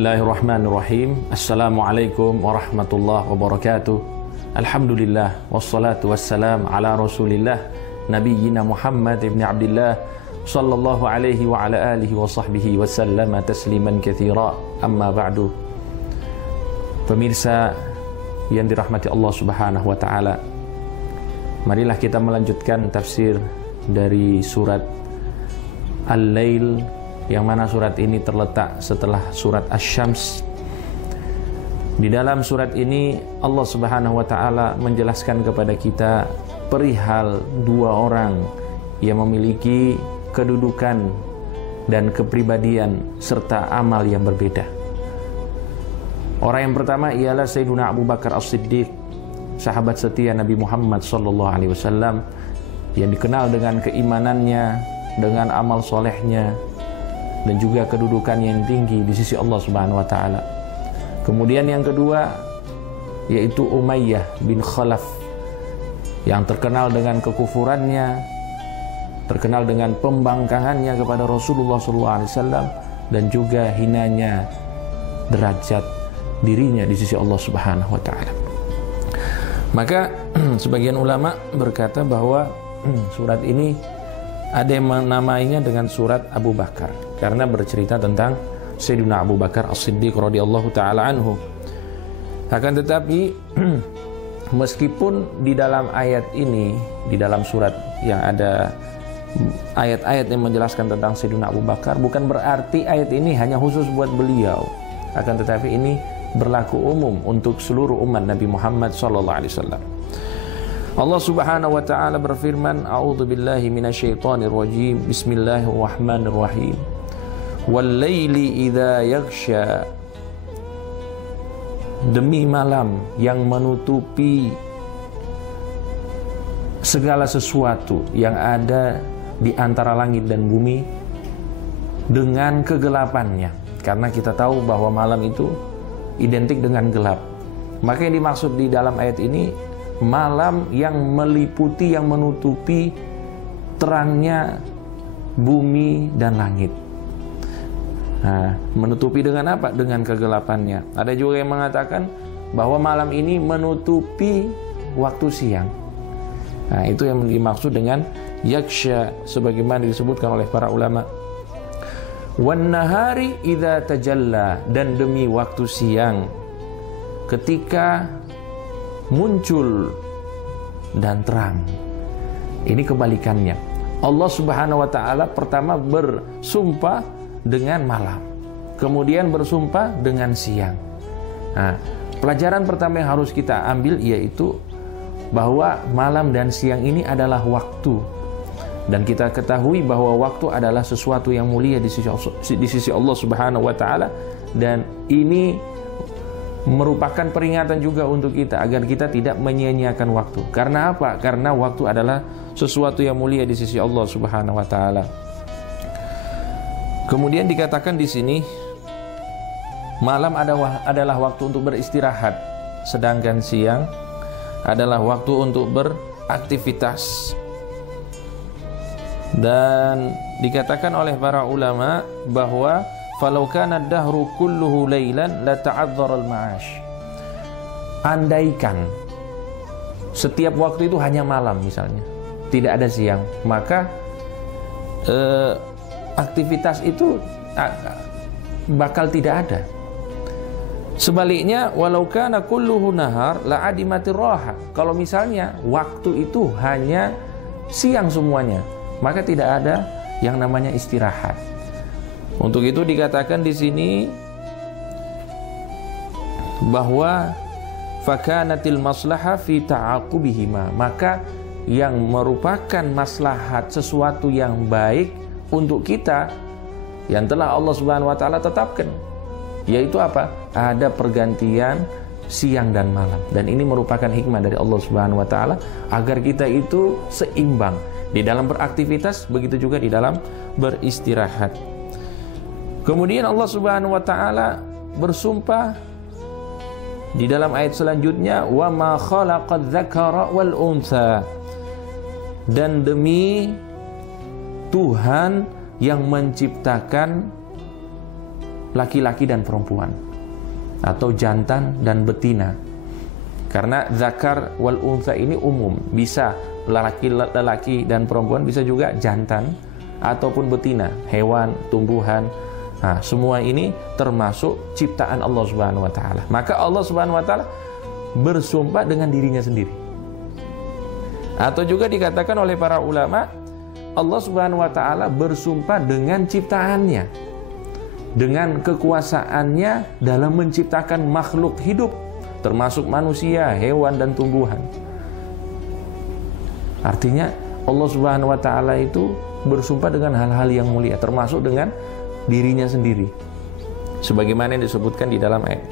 Bismillahirrahmanirrahim. Assalamualaikum warahmatullahi wabarakatuh. Alhamdulillah wassalatu wassalam ala Rasulillah nabiyyina Muhammad ibn Abdullah sallallahu alaihi wa ala alihi wa sahbihi wa sallama tasliman katsira. Amma ba'du. Pemirsa yang dirahmati Allah Subhanahu wa taala, marilah kita melanjutkan tafsir dari surat Al-Lail, yang mana surat ini terletak setelah surat Asy-Syams. Di dalam surat ini Allah Subhanahu wa taala menjelaskan kepada kita perihal dua orang yang memiliki kedudukan dan kepribadian serta amal yang berbeda. Orang yang pertama ialah Sayyiduna Abu Bakar As-Siddiq, sahabat setia Nabi Muhammad sallallahu alaihi wasallam, yang dikenal dengan keimanannya, dengan amal solehnya, dan juga kedudukan yang tinggi di sisi Allah Subhanahu wa taala. Kemudian yang kedua yaitu Umayyah bin Khalaf, yang terkenal dengan kekufurannya, terkenal dengan pembangkangannya kepada Rasulullah SAW, dan juga hinanya derajat dirinya di sisi Allah Subhanahu wa taala. Maka sebagian ulama berkata bahwa surat ini ada yang menamainya dengan surat Abu Bakar, karena bercerita tentang Sayyidina Abu Bakar As-Siddiq radhiyallahu ta'ala anhu. Akan tetapi meskipun di dalam ayat ini, di dalam surat yang ada ayat-ayat yang menjelaskan tentang Sayyidina Abu Bakar, bukan berarti ayat ini hanya khusus buat beliau. Akan tetapi ini berlaku umum untuk seluruh umat Nabi Muhammad SAW. Allah Subhanahu wa taala berfirman, A'udzu billahi minasyaitonir rajim. Bismillahirrahmanirrahim. Wal laili idza yaghsha. Demi malam yang menutupi segala sesuatu yang ada di antara langit dan bumi dengan kegelapannya. Karena kita tahu bahwa malam itu identik dengan gelap. Maka yang dimaksud di dalam ayat ini malam yang meliputi, yang menutupi terangnya bumi dan langit. Nah, menutupi dengan apa? Dengan kegelapannya. Ada juga yang mengatakan bahwa malam ini menutupi waktu siang. Nah, itu yang dimaksud dengan yaksha, sebagaimana disebutkan oleh para ulama. Wan nahari idza tajalla, dan demi waktu siang ketika muncul dan terang. Ini kebalikannya. Allah Subhanahu wa taala pertama bersumpah dengan malam, kemudian bersumpah dengan siang. Nah, pelajaran pertama yang harus kita ambil yaitu bahwa malam dan siang ini adalah waktu. Dan kita ketahui bahwa waktu adalah sesuatu yang mulia di sisi Allah Subhanahu wa taala, dan ini merupakan peringatan juga untuk kita agar kita tidak menyia-nyiakan waktu. Karena apa? Karena waktu adalah sesuatu yang mulia di sisi Allah Subhanahu wa taala. Kemudian dikatakan di sini malam adalah waktu untuk beristirahat, sedangkan siang adalah waktu untuk beraktivitas. Dan dikatakan oleh para ulama bahwa falau kana ad-dahru kulluhu lailan la ta'adzdzara al-ma'ash. Andaikan setiap waktu itu hanya malam misalnya, tidak ada siang, maka aktivitas itu bakal tidak ada. Sebaliknya, walau kana kulluhu nahar la adimatir raha. Kalau misalnya waktu itu hanya siang semuanya, maka tidak ada yang namanya istirahat. Untuk itu dikatakan di sini bahwa fakanatil maslahah fi ta'aqubihima, maka yang merupakan maslahat sesuatu yang baik untuk kita yang telah Allah Subhanahu wa taala tetapkan, yaitu apa? Ada pergantian siang dan malam, dan ini merupakan hikmah dari Allah Subhanahu wa taala agar kita itu seimbang di dalam beraktivitas, begitu juga di dalam beristirahat. Kemudian Allah Subhanahu wa taala bersumpah di dalam ayat selanjutnya, wa ma khalaqadz dzakara wal untha, dan demi Tuhan yang menciptakan laki-laki dan perempuan, atau jantan dan betina. Karena zakar wal untha ini umum, bisa laki-laki dan perempuan, bisa juga jantan ataupun betina, hewan, tumbuhan. Nah, semua ini termasuk ciptaan Allah Subhanahu wa taala. Maka Allah Subhanahu wa taala bersumpah dengan dirinya sendiri. Atau juga dikatakan oleh para ulama, Allah Subhanahu wa taala bersumpah dengan ciptaannya, dengan kekuasaannya dalam menciptakan makhluk hidup, termasuk manusia, hewan dan tumbuhan. Artinya Allah Subhanahu wa taala itu bersumpah dengan hal-hal yang mulia, termasuk dengan dirinya sendiri, sebagaimana yang disebutkan di dalam ayat.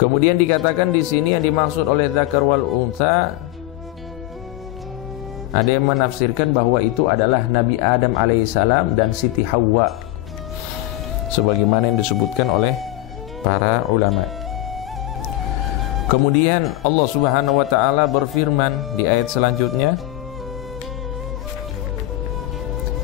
Kemudian dikatakan di sini yang dimaksud oleh dzakar wal untha, ada yang menafsirkan bahwa itu adalah Nabi Adam alaihissalam dan Siti Hawa, sebagaimana yang disebutkan oleh para ulama. Kemudian Allah Subhanahu wa taala berfirman di ayat selanjutnya,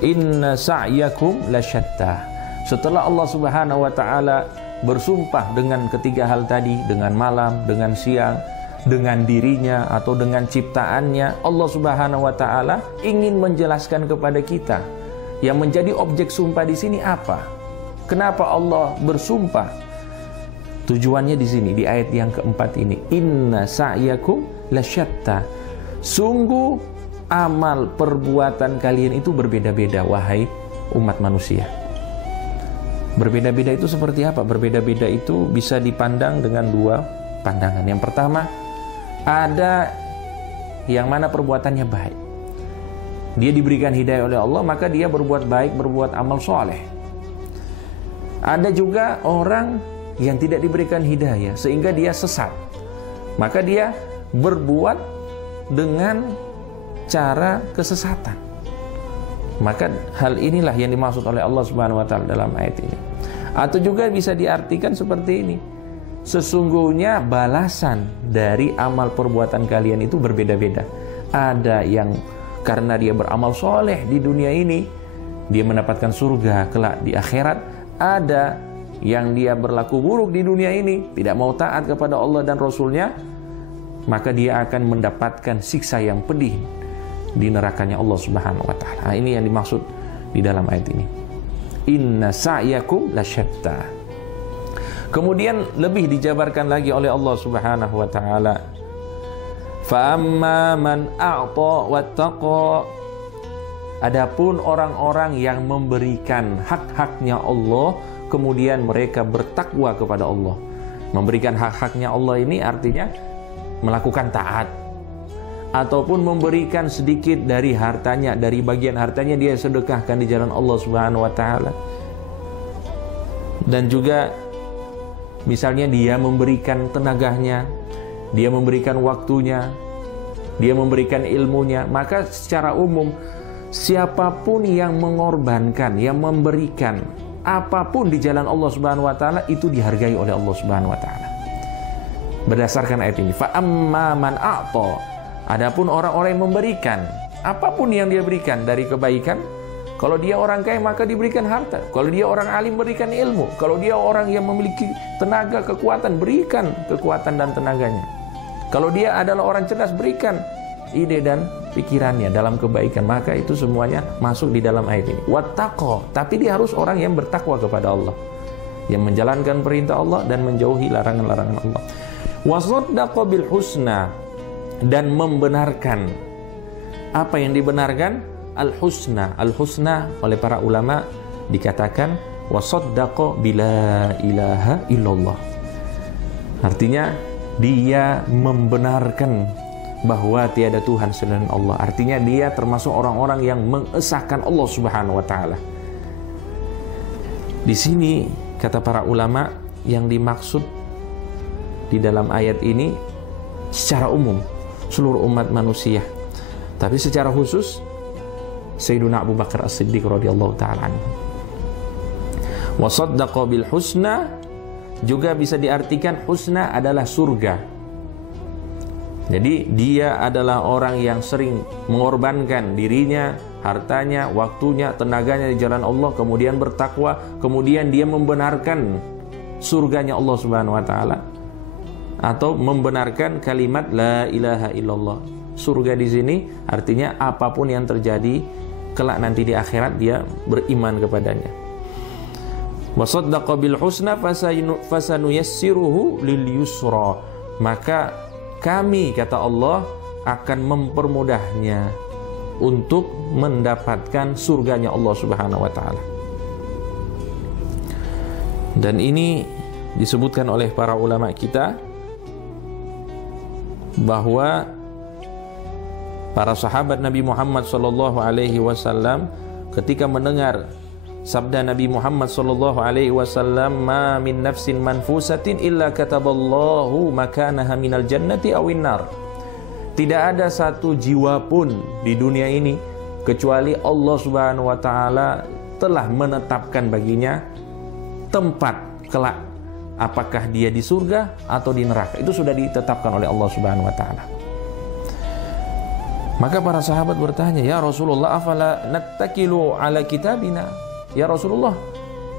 inna sa'yakum lasyatta. Setelah Allah Subhanahu wa taala bersumpah dengan ketiga hal tadi, dengan malam, dengan siang, dengan dirinya atau dengan ciptaannya, Allah Subhanahu wa taala ingin menjelaskan kepada kita yang menjadi objek sumpah di sini apa? Kenapa Allah bersumpah? Tujuannya di sini, di ayat yang keempat ini, inna sa'yakum lasyatta. Sungguh amal perbuatan kalian itu berbeda-beda, wahai umat manusia. Berbeda-beda itu seperti apa? Berbeda-beda itu bisa dipandang dengan dua pandangan. Yang pertama, ada yang mana perbuatannya baik. Dia diberikan hidayah oleh Allah, maka dia berbuat baik, berbuat amal soleh. Ada juga orang yang tidak diberikan hidayah, sehingga dia sesat. Maka dia berbuat dengan cara kesesatan. Maka hal inilah yang dimaksud oleh Allah Subhanahu wa taala dalam ayat ini. Atau juga bisa diartikan seperti ini, sesungguhnya balasan dari amal perbuatan kalian itu berbeda-beda. Ada yang karena dia beramal soleh di dunia ini, dia mendapatkan surga kelak di akhirat. Ada yang dia berlaku buruk di dunia ini, tidak mau taat kepada Allah dan Rasulnya, maka dia akan mendapatkan siksa yang pedih di nerakanya Allah Subhanahu wa taala. Nah, ini yang dimaksud di dalam ayat ini. Inna sa'yakum lasyatta. Kemudian lebih dijabarkan lagi oleh Allah Subhanahu wa taala. Fa amma man a'ta wattaqa. Adapun orang-orang yang memberikan hak-haknya Allah, kemudian mereka bertakwa kepada Allah. Memberikan hak-haknya Allah ini artinya melakukan taat, ataupun memberikan sedikit dari hartanya, dari bagian hartanya dia sedekahkan di jalan Allah Subhanahu wa taala. Dan juga misalnya dia memberikan tenaganya, dia memberikan waktunya, dia memberikan ilmunya, maka secara umum siapapun yang mengorbankan, yang memberikan apapun di jalan Allah Subhanahu wa taala itu dihargai oleh Allah Subhanahu wa taala. Berdasarkan ayat ini, fa amma man a'ta. Adapun orang-orang yang memberikan apapun yang dia berikan dari kebaikan, kalau dia orang kaya maka diberikan harta, kalau dia orang alim berikan ilmu, kalau dia orang yang memiliki tenaga, kekuatan, berikan kekuatan dan tenaganya, kalau dia adalah orang cerdas berikan ide dan pikirannya dalam kebaikan. Maka itu semuanya masuk di dalam ayat ini. Wattaqo, tapi dia harus orang yang bertakwa kepada Allah, yang menjalankan perintah Allah dan menjauhi larangan-larangan Allah. Wasaddaqa bil husna, dan membenarkan. Apa yang dibenarkan? Al-husna. Al-husna oleh para ulama dikatakan wasaddaqa bila ilaha illallah. Artinya dia membenarkan bahwa tiada Tuhan selain Allah. Artinya dia termasuk orang-orang yang mengesahkan Allah Subhanahu wa taala. Di sini kata para ulama yang dimaksud di dalam ayat ini secara umum seluruh umat manusia, tapi secara khusus Sayyiduna Abu Bakar As-Siddiq radhiyallahu ta'ala anhu. Wa saddaqa bil husna juga bisa diartikan husna adalah surga. Jadi dia adalah orang yang sering mengorbankan dirinya, hartanya, waktunya, tenaganya di jalan Allah, kemudian bertakwa, kemudian dia membenarkan surganya Allah Subhanahu wa taala, atau membenarkan kalimat la ilaha illallah. Surga di sini artinya apapun yang terjadi kelak nanti di akhirat dia beriman kepadanya. Wa saddaqa bil husna fasanuyassiruhu lil yusra. Maka kami, kata Allah, akan mempermudahnya untuk mendapatkan surganya Allah Subhanahu wa taala. Dan ini disebutkan oleh para ulama kita bahwa para sahabat Nabi Muhammad sallallahu alaihi wasallam ketika mendengar sabda Nabi Muhammad sallallahu alaihi wasallam, "Ma min nafsin manfusatin illa kataballahu makanaha minal jannati awin nar." Tidak ada satu jiwa pun di dunia ini kecuali Allah Subhanahu wa taala telah menetapkan baginya tempat kelak, apakah dia di surga atau di neraka. Itu sudah ditetapkan oleh Allah Subhanahu wa taala. Maka para sahabat bertanya, "Ya Rasulullah, afala nattakilu ala kitabina?" Ya Rasulullah,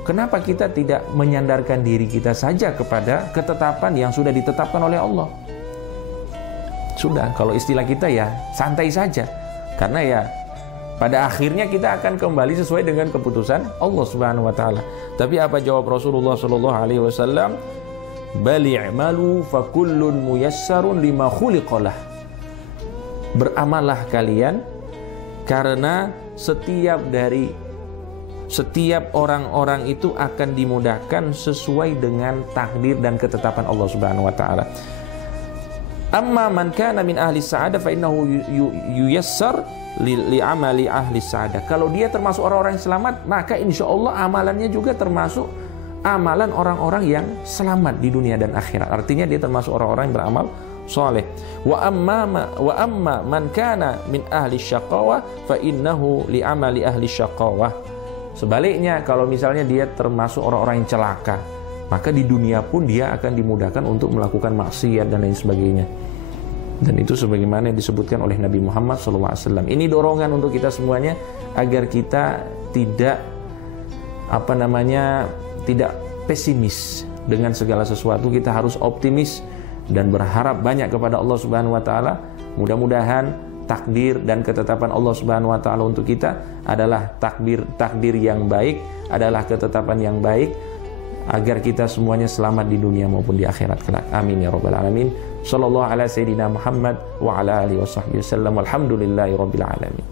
kenapa kita tidak menyandarkan diri kita saja kepada ketetapan yang sudah ditetapkan oleh Allah? Sudah, kalau istilah kita ya santai saja. Karena ya pada akhirnya kita akan kembali sesuai dengan keputusan Allah Subhanahu wa taala. Tapi apa jawab Rasulullah sallallahu alaihi wasallam? "Bal i'malu fa kullun muyassarun lima khuliqalah." Beramallah kalian karena setiap orang-orang itu akan dimudahkan sesuai dengan takdir dan ketetapan Allah Subhanahu wa taala. Amma man kana min ahli sa'adah fa innahu yuyassar li amali ahli sa'adah. Kalau dia termasuk orang-orang yang selamat, maka insya Allah amalannya juga termasuk amalan orang-orang yang selamat di dunia dan akhirat. Artinya dia termasuk orang-orang yang beramal soleh. Wa amma man kana min ahli syaqawah fa innahu li amali ahli syaqawah. Sebaliknya, kalau misalnya dia termasuk orang-orang yang celaka, maka di dunia pun dia akan dimudahkan untuk melakukan maksiat dan lain sebagainya. Dan itu sebagaimana yang disebutkan oleh Nabi Muhammad SAW. Ini dorongan untuk kita semuanya agar kita tidak tidak pesimis dengan segala sesuatu. Kita harus optimis dan berharap banyak kepada Allah Subhanahu wa taala. Mudah-mudahan takdir dan ketetapan Allah Subhanahu wa taala untuk kita adalah takdir yang baik, adalah ketetapan yang baik, agar kita semuanya selamat di dunia maupun di akhirat kelak. Amin ya rabbal alamin. Sallallahu ala sayyidina Muhammad wa ala alihi washabbihi wasallam. Walhamdulillahi rabbil alamin.